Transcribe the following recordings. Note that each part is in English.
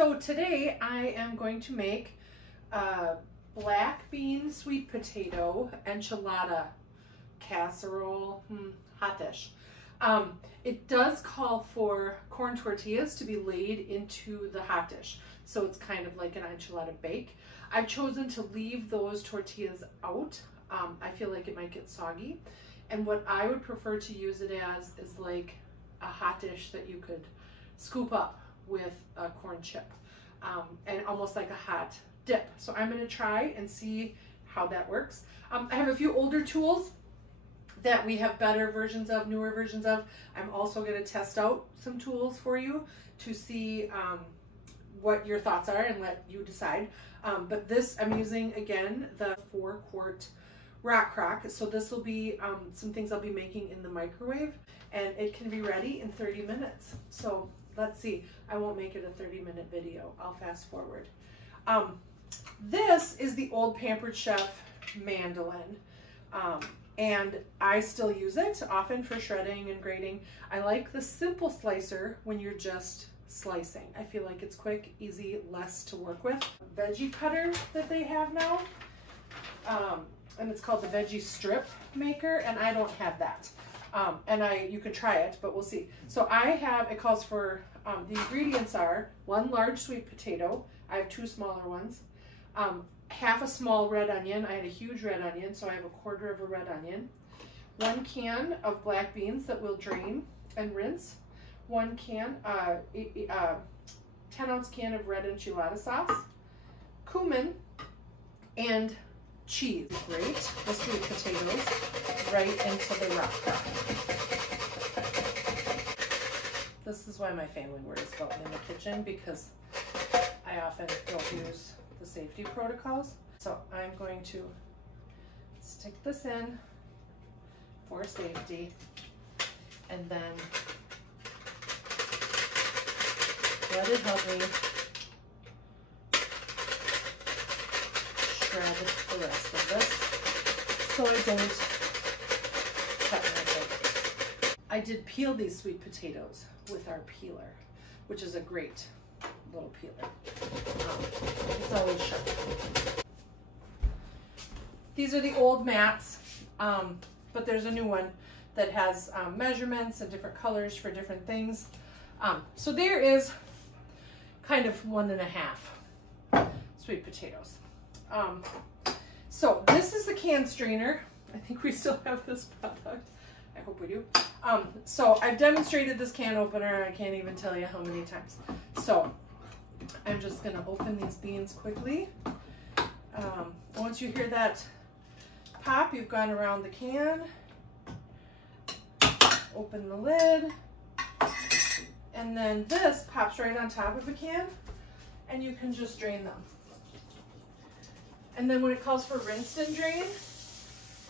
So today I am going to make a black bean sweet potato enchilada casserole, hot dish. It does call for corn tortillas to be laid into the hot dish. So it's kind of like an enchilada bake. I've chosen to leave those tortillas out. I feel like it might get soggy. And what I would prefer to use it as is like a hot dish that you could scoop up with a corn chip and almost like a hot dip. So I'm going to try and see how that works. I have a few older tools that we have better versions of, newer versions of. I'm also going to test out some tools for you to see what your thoughts are and let you decide. But this, I'm using again the 4-quart Rock Crock. So this will be some things I'll be making in the microwave, and it can be ready in 30 minutes. So let's see. I won't make it a 30-minute video. I'll fast forward. This is the old Pampered Chef mandolin. And I still use it often for shredding and grating. I like the simple slicer when you're just slicing. I feel like it's quick, easy, less to work with. Veggie cutter that they have now, and it's called the Veggie Strip Maker, and I don't have that. And you can try it, but we'll see. So I have, it calls for, the ingredients are 1 large sweet potato. I have 2 smaller ones. Half a small red onion. I had a huge red onion, so I have 1/4 of a red onion. 1 can of black beans that we'll drain and rinse. 1 can, 10-ounce can of red enchilada sauce, cumin, and cheese. Great, the sweet potatoes right into the Rock Crock. This is why my family worries about me in the kitchen, because I often don't use the safety protocols. So I'm going to stick this in for safety, and then let it help me shred the rest of this so I don't cut my fingers. I did peel these sweet potatoes with our peeler, which is a great little peeler. It's always sharp. These are the old mats, but there's a new one that has measurements and different colors for different things. So there is kind of 1.5 sweet potatoes. So this is the can strainer. I think we still have this product. I hope we do. So I've demonstrated this can opener. I can't even tell you how many times. So I'm just gonna open these beans quickly. Once you hear that pop, you've gone around the can. Open the lid. And then this pops right on top of the can, and you can just drain them. And then when it calls for rinsed and drain,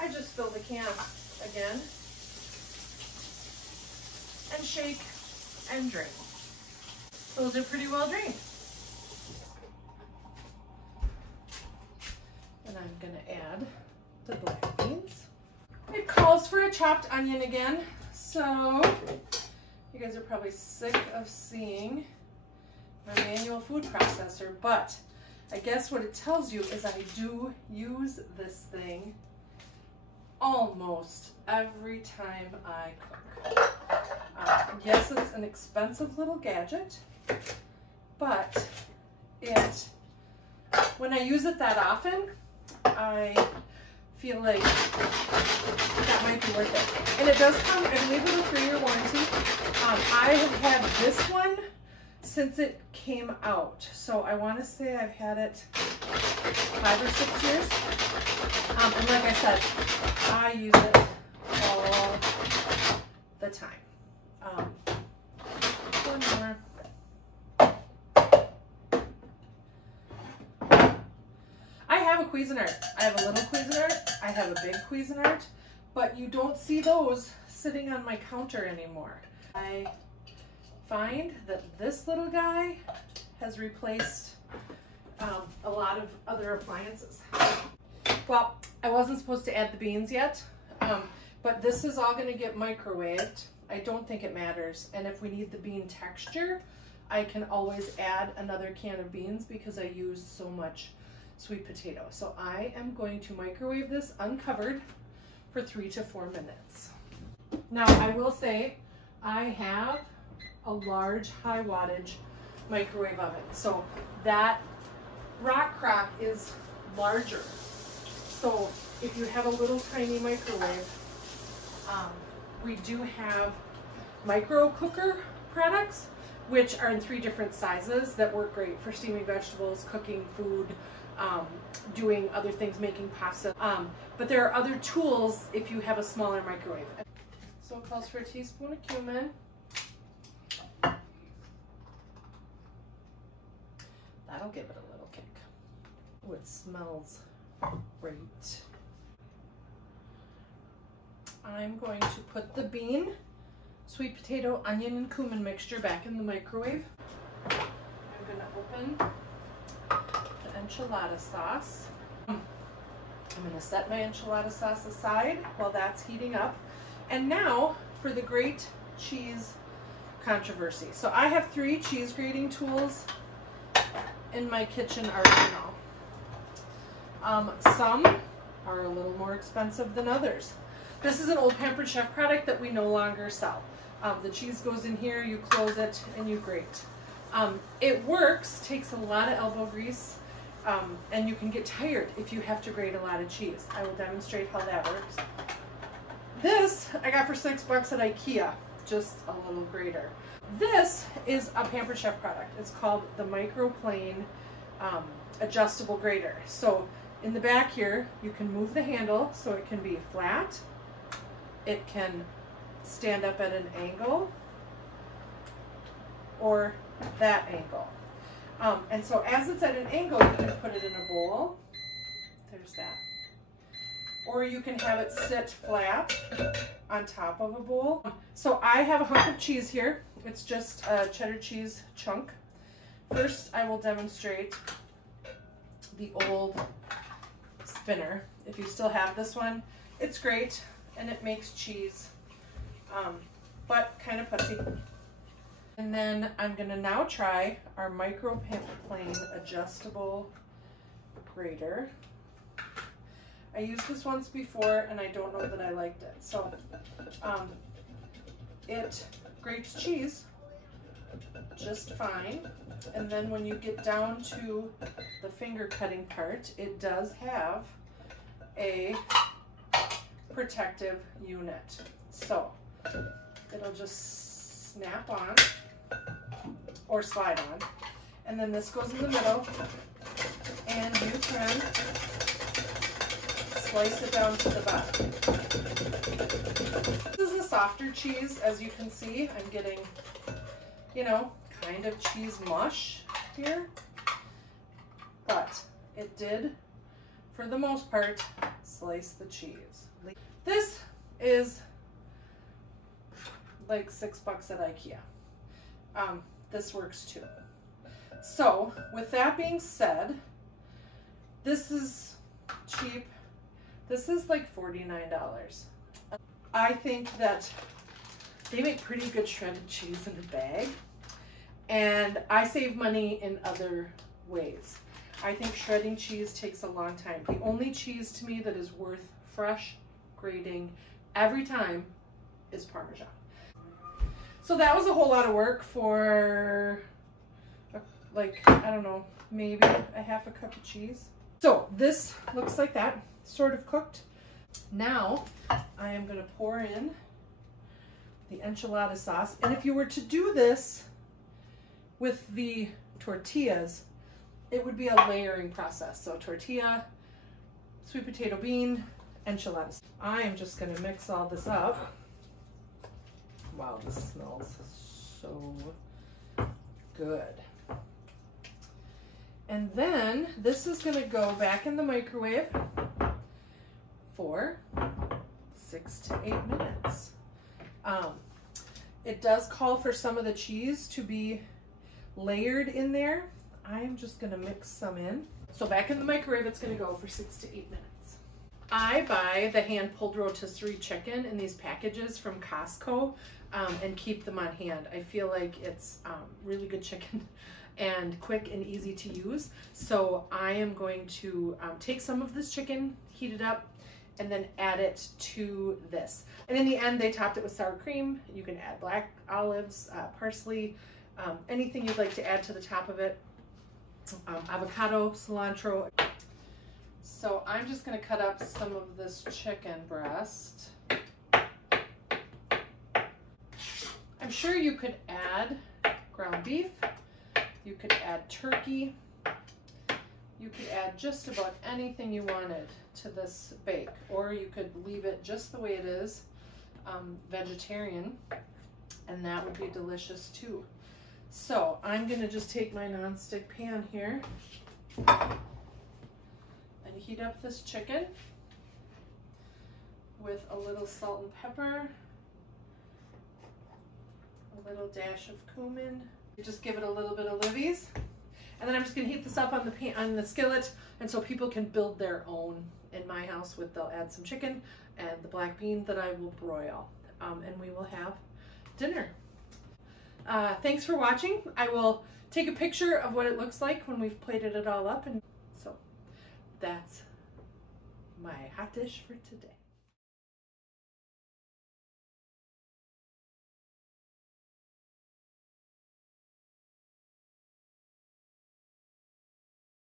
I just fill the can again and shake and drain. Those are pretty well drained. And I'm gonna add the black beans. It calls for a chopped onion again, so you guys are probably sick of seeing my manual food processor, but I guess what it tells you is I do use this thing almost every time I cook. Yes, it's an expensive little gadget, but when I use it that often, I feel like that might be worth it. And it does come, I believe, with a 3-year warranty. I have had this one since it came out. So I want to say I've had it 5 or 6 years. And like I said, I use it all the time. One more. I have a Cuisinart. I have a little Cuisinart. I have a big Cuisinart, but you don't see those sitting on my counter anymore. I find that this little guy has replaced a lot of other appliances. Well, I wasn't supposed to add the beans yet, but this is all going to get microwaved. I don't think it matters. And if we need the bean texture, I can always add another can of beans because I use so much sweet potato. So I am going to microwave this uncovered for 3 to 4 minutes. Now I will say I have a large high wattage microwave oven. So that Rock Crock is larger. So if you have a little tiny microwave, we do have micro cooker products, which are in 3 different sizes that work great for steaming vegetables, cooking food, doing other things, making pasta. But there are other tools if you have a smaller microwave. So it calls for a teaspoon of cumin. That'll give it a little kick. Oh, it smells great. I'm going to put the bean, sweet potato, onion, and cumin mixture back in the microwave. I'm going to open the enchilada sauce. I'm going to set my enchilada sauce aside while that's heating up. And now for the great cheese controversy. So I have 3 cheese grating tools in my kitchen arsenal. Some are a little more expensive than others. This is an old Pampered Chef product that we no longer sell. The cheese goes in here, you close it, and you grate. It works, takes a lot of elbow grease, and you can get tired if you have to grate a lot of cheese. I will demonstrate how that works. This I got for $6 at IKEA, just a little grater. This is a Pampered Chef product. It's called the Microplane adjustable grater. So in the back here, you can move the handle so it can be flat. It can stand up at an angle or that angle. And so as it's at an angle, you can put it in a bowl. There's that. Or you can have it sit flat on top of a bowl. So I have a hunk of cheese here. It's just a cheddar cheese chunk. First, I will demonstrate the old spinner. If you still have this one, it's great and it makes cheese, but kind of pussy. And then I'm gonna now try our Microplane adjustable grater. I used this once before and I don't know that I liked it. So it grates cheese just fine. And then when you get down to the finger cutting part, it does have a protective unit. So it'll just snap on or slide on. And then this goes in the middle and you can slice it down to the bottom. This is a softer cheese, as you can see. I'm getting, you know, kind of cheese mush here, but it did, for the most part, slice the cheese. This is like $6 at IKEA. This works too. So with that being said, this is cheap. This is like $49. I think that they make pretty good shredded cheese in a bag, and I save money in other ways. I think shredding cheese takes a long time. The only cheese to me that is worth fresh grating every time is Parmesan. So that was a whole lot of work for like, I don't know, maybe a half a cup of cheese. So this looks like that, sort of cooked. Now I am going to pour in the enchilada sauce. And if you were to do this with the tortillas, it would be a layering process. So tortilla, sweet potato bean, enchiladas. I am just going to mix all this up. Wow, this smells so good. And then this is going to go back in the microwave for 6 to 8 minutes. It does call for some of the cheese to be layered in there. I'm just going to mix some in. So back in the microwave, it's going to go for 6 to 8 minutes. I buy the hand-pulled rotisserie chicken in these packages from Costco. and keep them on hand. I feel like it's really good chicken and quick and easy to use. So I am going to take some of this chicken, heat it up, and then add it to this. And in the end, they topped it with sour cream. You can add black olives, parsley, anything you'd like to add to the top of it. Avocado, cilantro. So I'm just gonna cut up some of this chicken breast. I'm sure you could add ground beef. You could add turkey. You could add just about anything you wanted to this bake, or you could leave it just the way it is, vegetarian, and that would be delicious too. So I'm gonna just take my nonstick pan here and heat up this chicken with a little salt and pepper, a little dash of cumin. You just give it a little bit of livies. And then I'm just gonna heat this up on the pan, on the skillet, and so people can build their own. In my house, they'll add some chicken and the black bean that I will broil, and we will have dinner. Thanks for watching. I will take a picture of what it looks like when we've plated it all up, and so that's my hot dish for today.